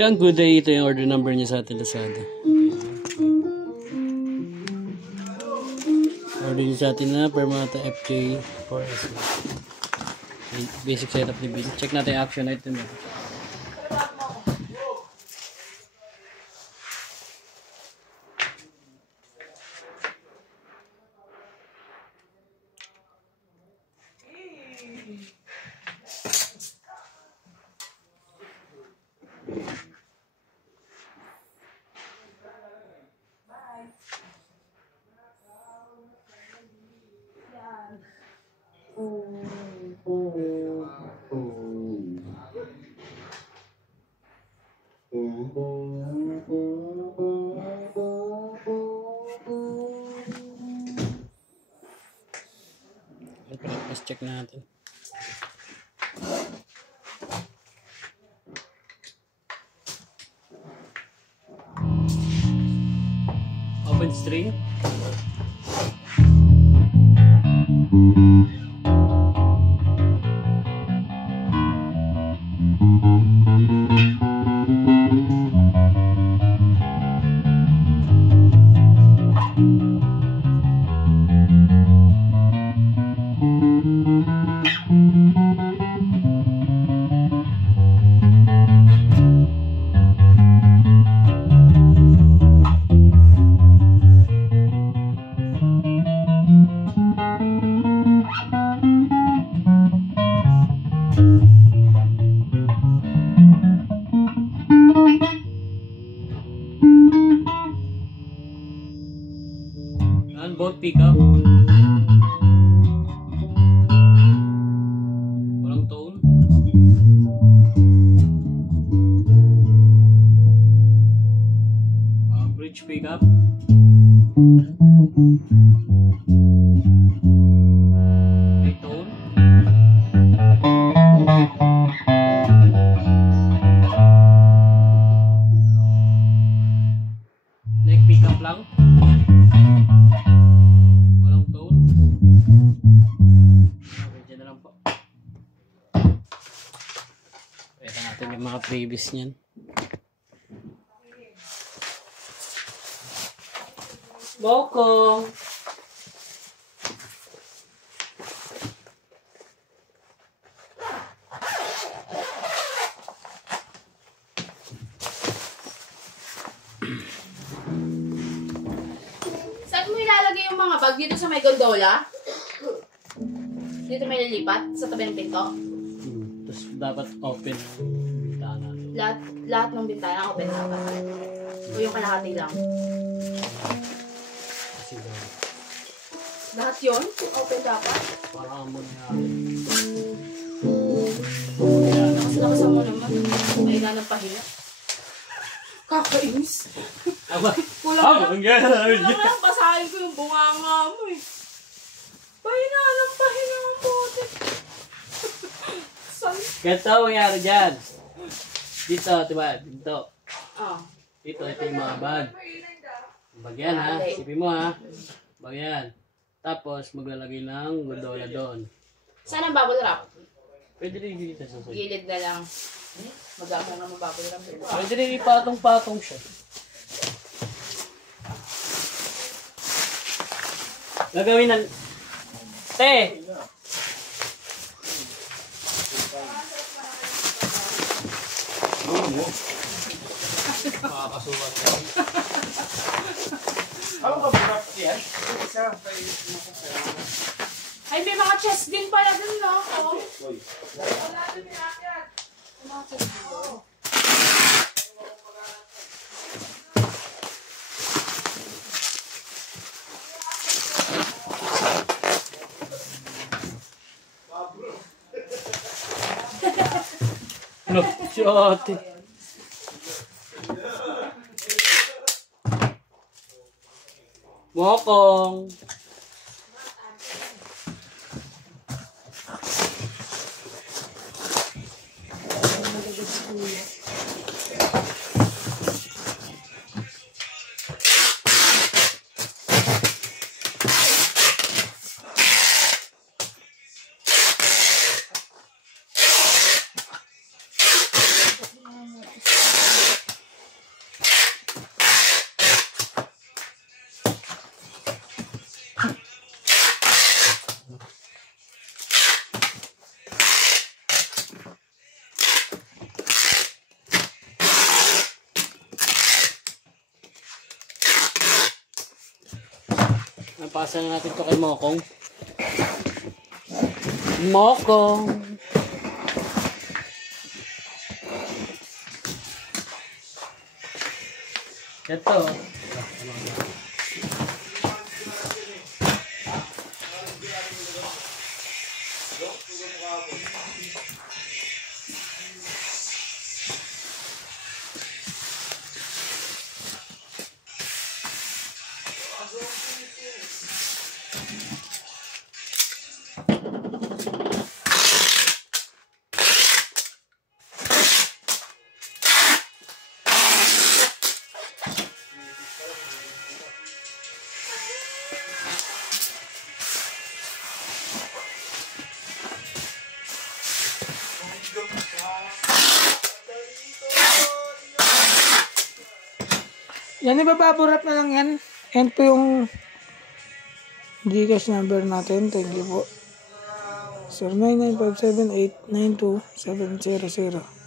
Yan, good day. Ito yung order number niya sa ating Lazada. Order niya sa atin na Permata FJ4S. Basic setup ni Bill. Check natin yung action item niya. Let's check natin. Open string. Both pickup. Walang tone. Bridge pickup. May tone. Neck pickup lang. Yung mga previous niyan. Boko. Saan mo ilalagay yung mga bag? Dito sa may gondola? Dito may lilipat? Sa tabi ng pinto? Tapos dapat open. Lahat ng bintana open dapat. O yung kalahati lang. Lahat yun? Open dapat? Para amon nga. Lakas mo naman. May ganang pahinga. Kakainis. Kulang naman basahin ko yung bunganga mo eh. Pahinga ng pahinga ng bote. Ganito ang nangyari dyan. Dito, diba? Dito. Dito, ito yung mga bag. Bag yan ha. Sipin mo ha. Bag yan. Tapos, maglalagay ng gondola doon. Saan ang bubble wrap? Pwede rin dito sa side. Gilid na lang. Mag-aamang naman bubble wrap. Pwede rin ipatong-patong siya. Gagawin ng... Te! Makakasulat yan. Ano ka ba yan? Ay, may mga chest din pala dun, no? Wala din yan. Mga chest din. Look, si ate. Mokong. pasa na natin to kay Mokong. Mokong! Ito. Yan, ibababurap na lang yan. Yan po yung Gcash number natin. Thank you po. 099578927700.